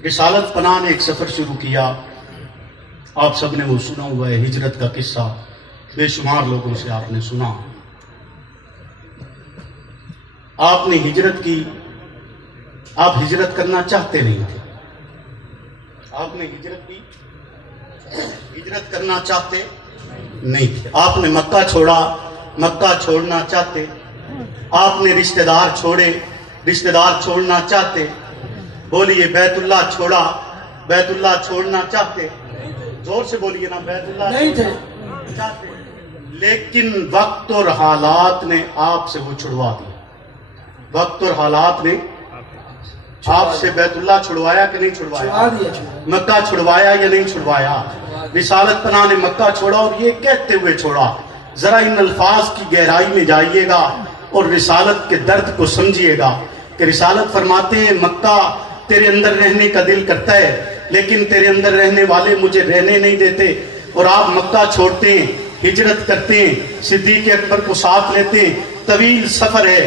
रिसालत पनाह ने एक सफर शुरू किया। आप सब ने वो सुना हुआ है, हिजरत का किस्सा बेशुमार लोगों से आपने सुना। आपने हिजरत की, आप हिजरत करना चाहते नहीं थे, आपने हिजरत की, हिजरत करना चाहते नहीं थे। आपने मक्का छोड़ा, मक्का छोड़ना चाहते। आपने रिश्तेदार छोड़े, रिश्तेदार छोड़ना चाहते। बोलिए बैतुल्लाह छोड़ा, बैतुल्लाह छोड़ना चाहते। जोर से बोलिए ना, बैतुल्लाह नहीं थे चाहते, लेकिन वक्त और हालात ने आपसे वो छुड़वा दिया। वक्त और हालात ने आपसे बैतुल्लाह छुड़वाया कि नहीं छुड़वाया? मक्का छुड़वाया या नहीं छुड़वाया? रिसालत पनाह ने मक्का छोड़ा और ये कहते हुए छोड़ा। जरा इन अल्फाज की गहराई में जाइएगा और रिसालत के दर्द को समझिएगा कि रिसालत फरमाते हैं मक्का तेरे अंदर रहने का दिल करता है, लेकिन तेरे अंदर रहने वाले मुझे रहने नहीं देते। और आप मक्का छोड़ते हैं, हिजरत करते हैं, सिद्दीक अकबर को साथ लेते हैं, तवील सफर है,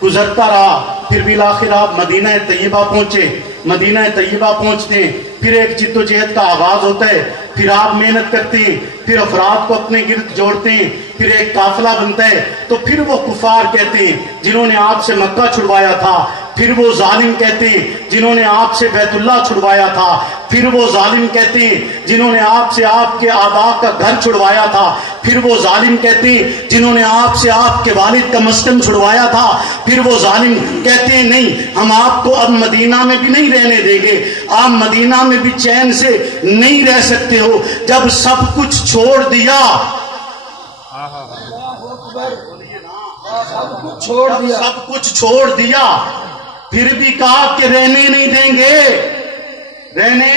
गुजरता रहा, फिर भी आखिर आप मदीना तैयबा पहुंचे। मदीना तैयबा पहुंचते हैं, फिर एक जिद्दोजहद का आगाज होता है, फिर आप मेहनत करते हैं, फिर अफराद को अपने गिर्द जोड़ते हैं, फिर एक काफिला बनता है। तो फिर वो कुफार कहते हैं जिन्होंने आपसे मक्का छुड़वाया था, फिर वो जालिम कहते हैं जिन्होंने आपसे बैतुल्लाह छुड़वाया था, फिर वो जालिम कहते हैं जिन्होंने आपसे आपके आबा का घर छुड़वाया था, फिर वो जालिम कहते हैं जिन्होंने आपसे आपके वालिद का मस्कन छुड़वाया था, फिर वो जालिम कहते हैं नहीं हम आपको अब मदीना में भी नहीं रहने देंगे, आप मदीना में भी चैन से नहीं रह सकते हो। जब सब कुछ छोड़ दिया, सब कुछ छोड़ दिया, फिर भी कहा कि रहने नहीं देंगे, रहने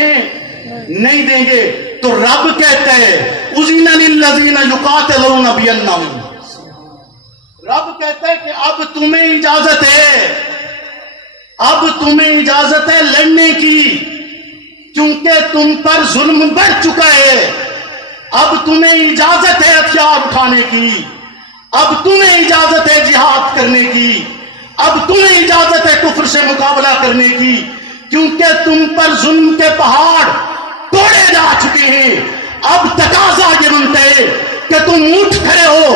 नहीं देंगे। तो रब कहता है उज़िना लिल्लज़ीना युक़ातिलूना बिअन्नहुम, रब कहता है कि अब तुम्हें इजाजत है, अब तुम्हें इजाजत है लड़ने की, क्योंकि तुम पर जुल्म बढ़ चुका है। अब तुम्हें इजाजत है हथियार उठाने की, अब तुम्हें इजाजत है जिहाद करने की, अब तुम्हें इजाजत है कुफ्र से मुकाबला करने की, क्योंकि तुम पर जुल्म के पहाड़ तोड़े जा चुके हैं। अब तकाजा ये बनता है कि तुम उठ खड़े हो।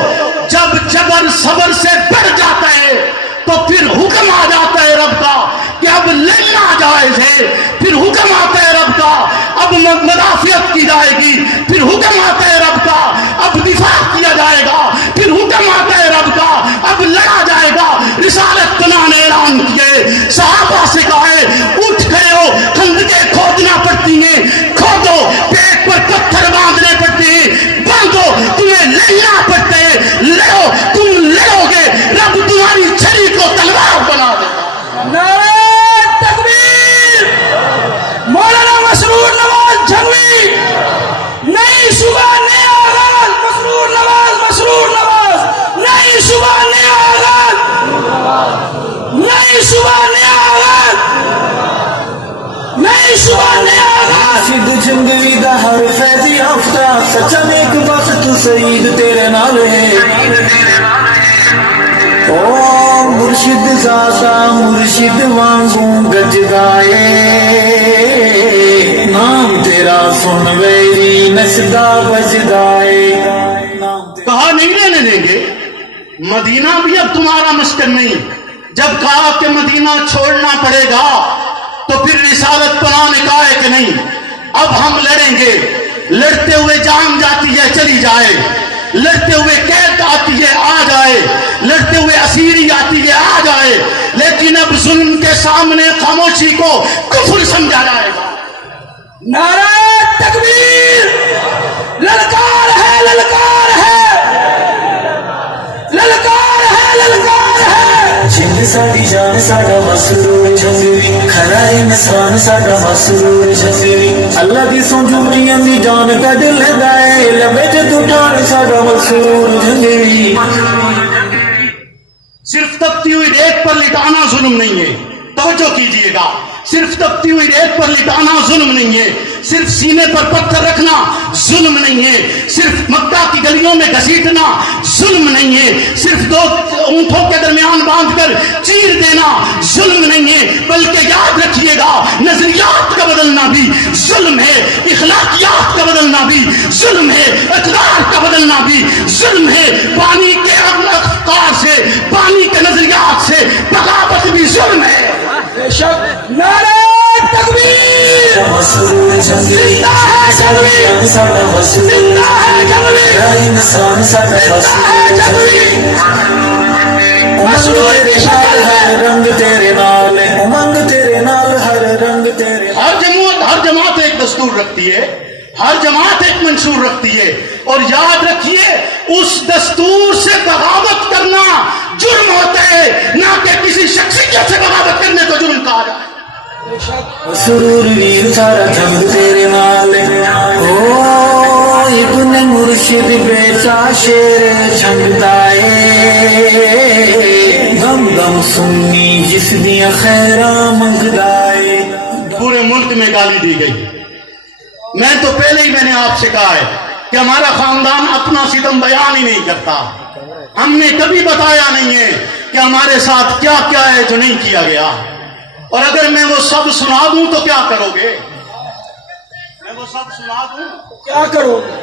जब जबर सबर से बढ़ जाता है तो फिर हुक्म आ जाता है रब का कि अब लड़ना जायज है, फिर हुक्म आता है रब का अब मुदाफियत की जाएगी, फिर हुक्म आता है रब का अब दिफा किया जाएगा, फिर हुक्म आता है रब का अब लड़ा जाएगा। रिसालत पनाह ने ऐलान किए, सहाबा से कहे उठ खड़े हो, खंदके खोदना पड़ती है, खोदो, पेट पर पत्थर बांधने पड़ते हैं, बांधो, तुम्हें लड़ना पड़ता है, लड़ो, तुम लड़ोगे, रब तुम्हारी छड़ी को तलवार बना देगा। नारे तकबीर। मौलाना मसरूर नवाज झंगवी, नई सुबह नया आगाज, मसरूर नवाज, नई सुबह नया आगाज, नई सुबह नया आगाज, नई सुबह नया आगाज। सिद्ध झंगवी दा हर फैज़ याफ्ता, सच्चा नेक बस तू सईद तेरे नाल है। ओ मुर्शिद ज़ाता मुर्शिद वांगू गजदाए, नाम तेरा सुन वेरी नसदा बजदाए। कहा नहीं रहने देंगे, मदीना भी अब तुम्हारा मस्कन नहीं। जब कहा कि मदीना छोड़ना पड़ेगा तो फिर रिसालत पनाह ने कहा है कि नहीं अब हम लड़ेंगे, लड़ते हुए जान जाती है चली जाए, लड़ते हुए कैद आती है आ जाए, लड़ते हुए असीरी आती है आ जाए, लेकिन अब जुल्म के सामने खामोशी को कुफ्र समझा जाएगा। नारे तकबीर। ललकार है, ललकार है, ललकार है, ललकार है। जिंद साडी जान साडा मसरूर झंगवी, खरा इंसान साडा मसरूर झंगवी। अल्लाह दी सोजूरियां दी जान कढ लैंदा है, लंबे जदू ठाण साडा मसरूर झंगवी। सिर्फ तपती हुई रेत पर लिटाना जुल्म नहीं है, तवज्जो कीजिएगा। सिर्फ तपती हुई रेत पर लिटाना जुल्म नहीं है, सिर्फ सीने पर पत्थर रखना जुल्म नहीं है, सिर्फ मक्का की गलियों में घसीटना जुल्म नहीं है, सिर्फ दो ऊंटों के दरमियान बांधकर चीर देना जुल्म नहीं है, बल्कि याद ظلم ہے، اخلاقیات کا بدلنا بھی ظلم ہے، اقدار کا بدلنا بھی ظلم ہے، پانی کے افکار سے، پانی کے نظریات سے بغاوت بھی ظلم ہے۔ بے شک نعرہ تکبیر، مسرور جنگی زندہ ہے جنگی، جنگ ساڈا مسرور زندہ ہے جنگی، انسان ساڈا زندہ ہے جنگی۔ مسرور تیرے نال ہے رنگ تیرے نال امنگ تیرے نال ہر رنگ تیرے ہر جماعت ایک دستور رکھتی ہے، ہر جماعت ایک منشور رکھتی ہے، اور یاد رکھیے اس دستور سے بغاوت کرنا جرم ہوتا ہے، نہ کہ کسی شخصیت سے بغاوت کرنے کو جرم کہا جائے۔ سرور ویر سارا جنگ تیرے نال او ابن مرشد بیٹا شیر جنگدا اے غم غم سنی جس دیاں خیراں منگدا اے۔ پورے ملک میں گالی دی گئی۔ میں تو پہلے ہی میں نے آپ سے کہا ہے کہ ہمارا خاندان اپنا ستم بیان ہی نہیں کرتا، ہم نے کبھی بتایا نہیں ہے کہ ہمارے ساتھ کیا کیا ہے جو نہیں کیا گیا، اور اگر میں وہ سب سنا دوں تو کیا کرو گے؟ میں وہ سب سنا دوں کیا کرو گے؟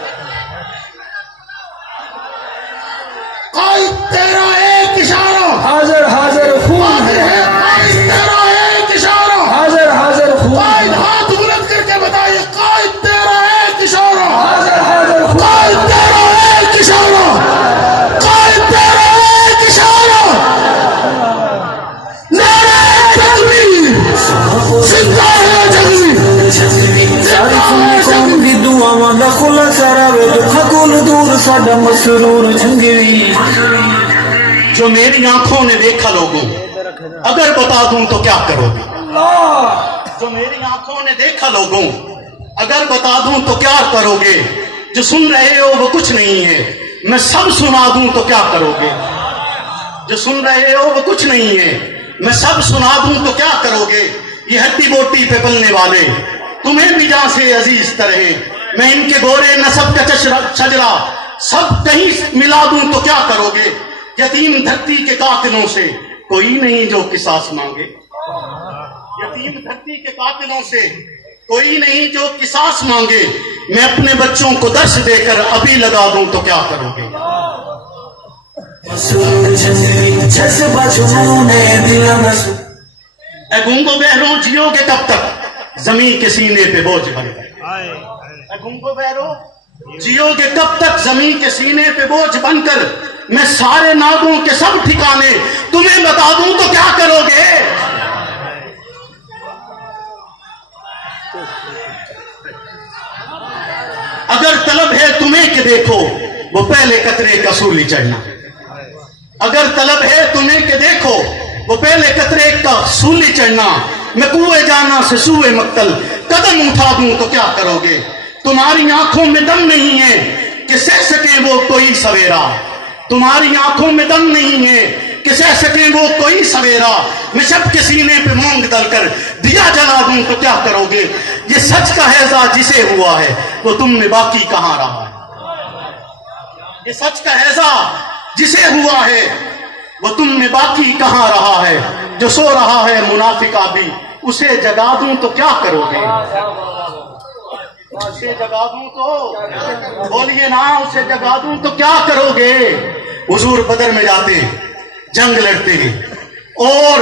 قائد تیرا ایک اشارہ حاضر حاضر خون حاضر ہے، ہے، قائد تیرا ایک اشارہ، حاضر حاضر خون قائد ہے، ہاتھ بلند کر کے بتائیے، قائد تیرا ایک اشارہ، حاضر حاضر خون ہے۔ قائد تیرا ایک اشارہ، قائد تیرا ایک اشارہ، نعرہ تکبیر، زندہ ہے جنگی، ساری قوم دی دعاواں دا خلاصہ رہے دکھاں کول دور ساڈا مسرور جنگی۔ جو میری آنکھوں نے دیکھا لوگوں، اگر بتا دوں تو کیا کرو گے؟ جو میری آنکھوں نے دیکھا لوگوں، اگر بتا دوں تو کیا کرو گے؟ جو سن رہے ہو وہ کچھ نہیں ہے، میں سب سنا دوں تو کیا کرو گے؟ جو سن رہے ہو وہ کچھ نہیں ہے، میں سب سنا دوں تو کیا کرو گے؟ یہ ہڈی بوٹی پہ پلنے والے تمہیں بھی جان سے عزیز ترے، میں ان کے گورے نسب کا شجرا سب کہیں ملا دوں تو کیا کرو گے؟ یتیم دھرتی کے قاتلوں سے کوئی نہیں جو قصاص مانگے، یتیم دھرتی کے قاتلوں سے کوئی نہیں جو قصاص مانگے، میں اپنے بچوں کو درس دے کر ابھی لگا دوں تو کیا کرو گے؟ مسرور جنگی جذبہ جنون دل مسرور اے گونگو بہروں جیو گے کب تک زمین کے سینے پہ بوجھ بن کر؟ اے گونگو بہروں جیو گے کب تک زمین کے سینے پہ بوجھ بن کر؟ میں سارے ناگوں کے سب ٹھکانے تمہیں بتا دوں تو کیا کرو گے؟ اگر طلب ہے تمہیں کہ دیکھو وہ پہلے قطرے کا سولی چڑھنا، اگر طلب ہے تمہیں کہ دیکھو وہ پہلے قطرے کا سولی چڑھنا، میں کوئے جانا سے سوئے مقتل قدم اٹھا دوں تو کیا کرو گے؟ تمہاری آنکھوں میں دم نہیں ہے کہ سہ سکے وہ کوئی سویرا، تمہاری آنکھوں میں دم نہیں ہے کہ سہ سکے وہ کوئی سویرا، میں شب کے سینے پہ مونگ ڈل کر دیا جلا دوں تو کیا کرو گے؟ یہ سچ کا ہیضہ جسے ہوا ہے وہ تم میں باقی کہاں رہا ہے؟ یہ سچ کا ہیضہ جسے ہوا ہے وہ تم میں باقی کہاں رہا ہے؟ جو سو رہا ہے منافقہ بھی اسے جگا دوں تو کیا کرو گے؟ اسے جگا دوں تو بولیے نا، اسے جگا دوں تو کیا کرو گے؟ حضور بدر میں جاتے ہیں، جنگ لڑتے ہیں، اور